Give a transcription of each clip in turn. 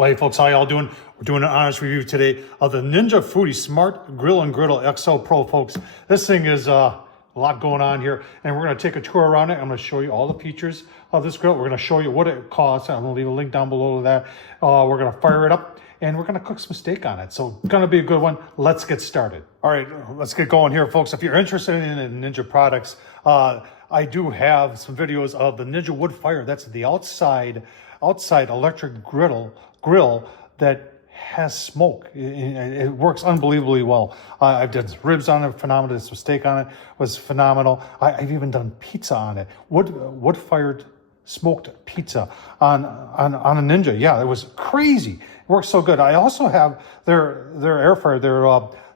Well, hey folks, how y'all doing? We're doing an honest review today of the Ninja Foodi Smart Grill and Griddle XL Pro, folks. This thing is a lot going on here, and we're going to take a tour around it. I'm going to show you all the features of this grill. We're going to show you what it costs. I'm going to leave a link down below to that. We're going to fire it up, and we're going to cook some steak on it. So going to be a good one. Let's get started. All right, let's get going here, folks. If you're interested in Ninja products, I do have some videos of the Ninja Wood Fire. That's the outside electric grill that has smoke. It works unbelievably well. I've done ribs on it, phenomenal. Some steak on it was phenomenal. I've even done pizza on it. Wood-fired smoked pizza on a Ninja. Yeah, it was crazy. It works so good. I also have their air fryer, their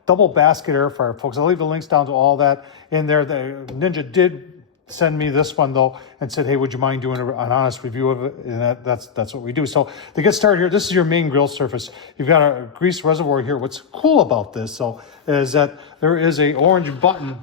double basket air fryer, folks. I'll leave the links down to all that in there. The Ninja did send me this one though and said, hey, would you mind doing an honest review of it? And that's what we do. So to get started here, this is your main grill surface. You've got a grease reservoir here. What's cool about this is that there is a orange button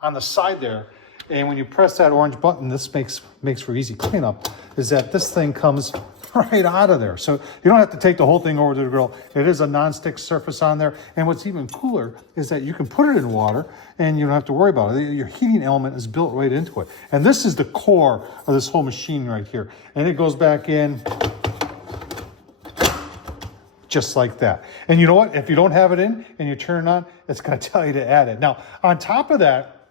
on the side there, and when you press that orange button, this makes for easy cleanup, is that this thing comes right out of there. So you don't have to take the whole thing over to the grill. It is a non-stick surface on there. And what's even cooler is that you can put it in water and you don't have to worry about it. Your heating element is built right into it. And this is the core of this whole machine right here. And it goes back in just like that. And you know what? If you don't have it in and you turn it on, it's going to tell you to add it. Now, on top of that,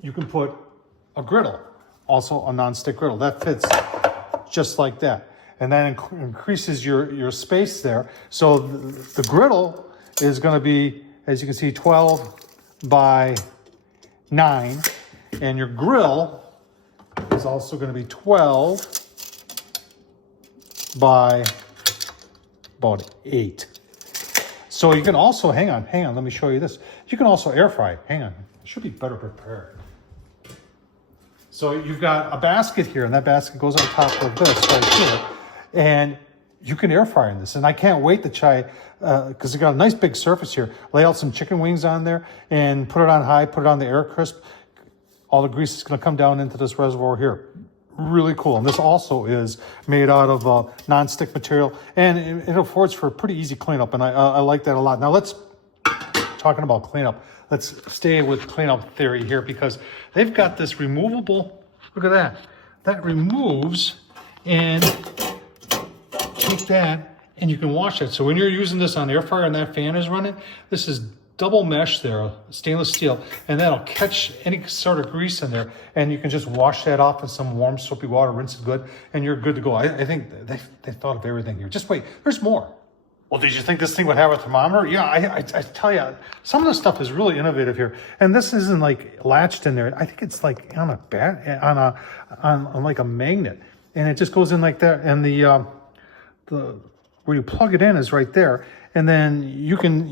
you can put a griddle, also a non-stick griddle. That fits just like that. And that increases your space there. So the griddle is going to be, as you can see, 12 by 9. And your grill is also going to be 12 by about 8. So you can also, hang on, let me show you this. You can also air fry. Hang on, it should be better prepared. So you've got a basket here, and that basket goes on top of this right here. And you can air fry in this. And I can't wait to try, because you got a nice big surface here. Lay out some chicken wings on there and put it on high, put it on the air crisp. All the grease is going to come down into this reservoir here. Really cool. And this also is made out of non-stick material, and it affords for a pretty easy cleanup. And I like that a lot. Now talking about cleanup, let's stay with cleanup theory here, because they've got this removable, look at that. That removes, and take that and you can wash it. So when you're using this on air fryer and that fan is running, this is double mesh there, stainless steel, and that'll catch any sort of grease in there, and you can just wash that off in some warm soapy water, rinse it good, and you're good to go. I think they thought of everything here. Just wait, there's more. Well, did you think this thing would have a thermometer? Yeah, I tell you, some of the stuff is really innovative here. And this isn't like latched in there. I think it's like on like a magnet, and it just goes in like that. And the where you plug it in is right there. And then you can,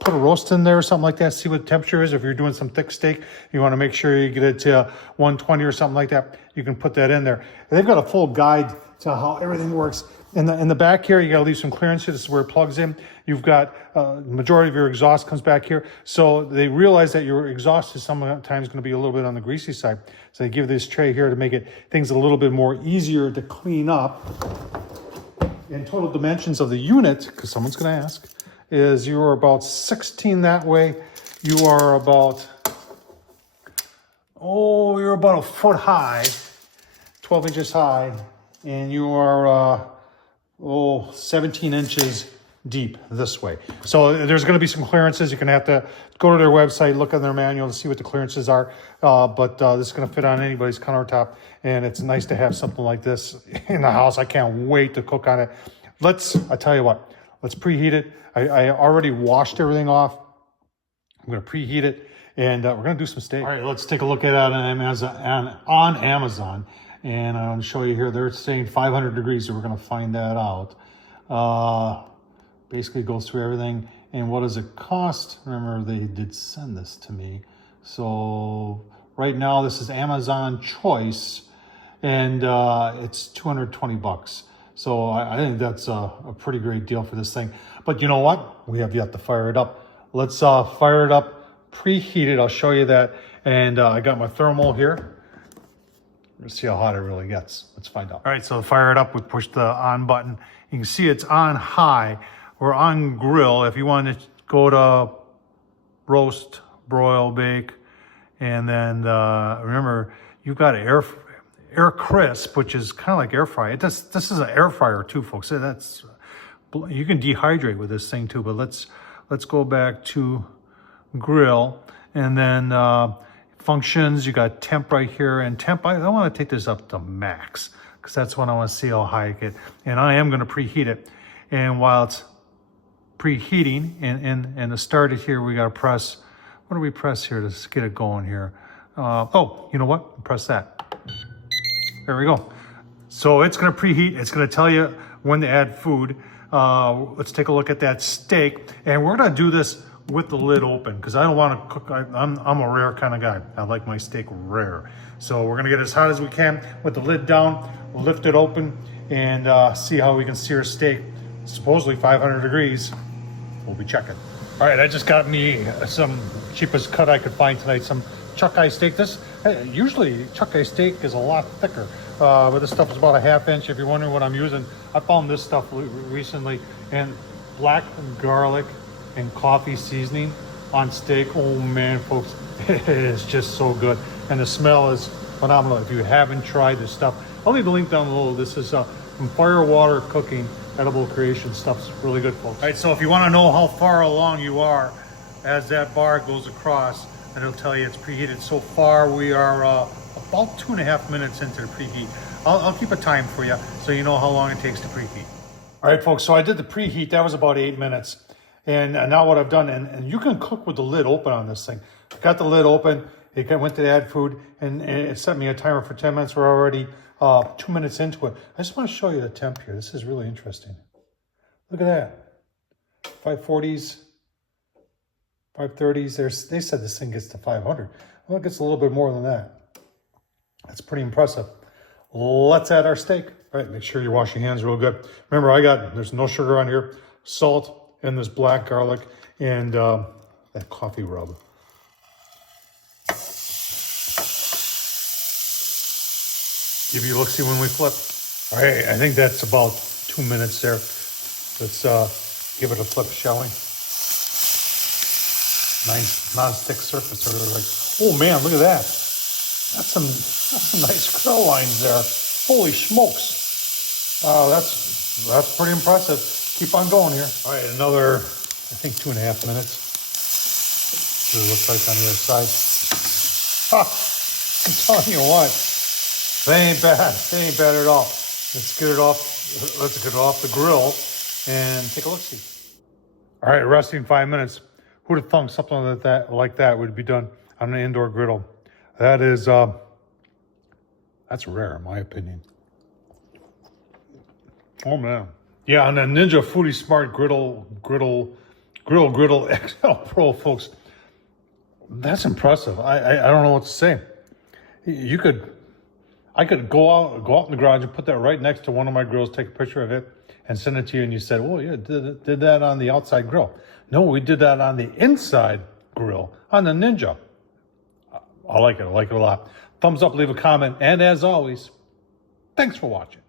put a roast in there or something like that, see what the temperature is. If you're doing some thick steak, you want to make sure you get it to 120 or something like that. You can put that in there. And they've got a full guide to how everything works. In the back here, you got to leave some clearance here. This is where it plugs in. You've got the majority of your exhaust comes back here. So they realize that your exhaust is sometimes going to be a little bit on the greasy side. So they give this tray here to make things a little bit more easier to clean up. And total dimensions of the unit, because someone's going to ask, is you are about 16 that way. You are about, you're about a foot high, 12 inches high, and you are 17 inches deep this way. So there's going to be some clearances. You're going to have to go to their website, look on their manual to see what the clearances are. But this is going to fit on anybody's countertop, and it's nice to have something like this in the house. I can't wait to cook on it. I tell you what, let's preheat it. I already washed everything off. I'm going to preheat it, and we're going to do some steak. All right, let's take a look at it on Amazon. And I'm going to show you here, they're saying 500 degrees, so we're going to find that out. Basically goes through everything. And what does it cost? Remember, they did send this to me. So right now, this is Amazon Choice, and it's 220 bucks. So I think that's a pretty great deal for this thing. But you know what? We have yet to fire it up. Let's fire it up, preheat it. I'll show you that. And I got my thermal here. See how hot it really gets. Let's find out. All right, so fire it up. We push the on button. You can see it's on high. We're on grill. If you want to go to roast, broil, bake, and then remember, you've got air crisp, which is kind of like air fry. This is an air fryer too, folks. That's, you can dehydrate with this thing too. But let's go back to grill, and then functions. You got temp right here, and temp. I want to take this up to max because that's when I want to see how high it gets. And I am going to preheat it. And while it's preheating and to start it here, we got to press. What do we press here to get it going here? Oh, you know what? Press that. There we go. So it's going to preheat. It's going to tell you when to add food. Let's take a look at that steak. And we're going to do this with the lid open because I don't want to cook. I'm a rare kind of guy. I like my steak rare. So we're going to get as hot as we can with the lid down. We'll lift it open and see how we can sear steak. Supposedly 500 degrees. We'll be checking. All right, I just got me some cheapest cut I could find tonight. Some chuck eye steak. This usually chuck eye steak is a lot thicker, but this stuff is about a ½ inch. If you're wondering what I'm using, I found this stuff recently, and black garlic and coffee seasoning on steak. Oh man, folks, it is just so good, and the smell is phenomenal. If you haven't tried this stuff, I'll leave the link down below. This is from Firewater Cooking. Edible creation stuff's really good, folks. All right, so if you want to know how far along you are as that bar goes across, and it'll tell you it's preheated. So far, we are about 2.5 minutes into the preheat. I'll keep a time for you so you know how long it takes to preheat. All right, folks, so I did the preheat. That was about 8 minutes. And now what I've done, and you can cook with the lid open on this thing. Got the lid open, it went to add food, and it set me a timer for 10 minutes. We're already 2 minutes into it. I just want to show you the temp here. This is really interesting. Look at that. 540s, 530s. They said this thing gets to 500. Well, it gets a little bit more than that. That's pretty impressive. Let's add our steak. All right, make sure you wash your hands real good. Remember, there's no sugar on here, salt, and this black garlic, and that coffee rub. Give you a look-see when we flip. All right, I think that's about 2 minutes there. Let's give it a flip, shall we? Nice non-stick surface. Oh man, look at that. That's some nice grill lines there. Holy smokes. That's pretty impressive. Keep on going here. All right, another, I think 2.5 minutes. See what it looks like on the other side. Ha! I'm telling you what. They ain't bad. They ain't bad at all. Let's get it off the grill and take a look-see. All right, resting 5 minutes. Who'd have thunk something like that would be done on an indoor griddle? That is, that's rare in my opinion. Oh man. Yeah, on the Ninja Foodi Smart Griddle XL Pro, folks. That's impressive. I don't know what to say. I could go out in the garage and put that right next to one of my grills, take a picture of it, and send it to you, and you said, "Oh yeah, did that on the outside grill?" No, we did that on the inside grill on the Ninja. I like it. I like it a lot. Thumbs up, leave a comment, and as always, thanks for watching.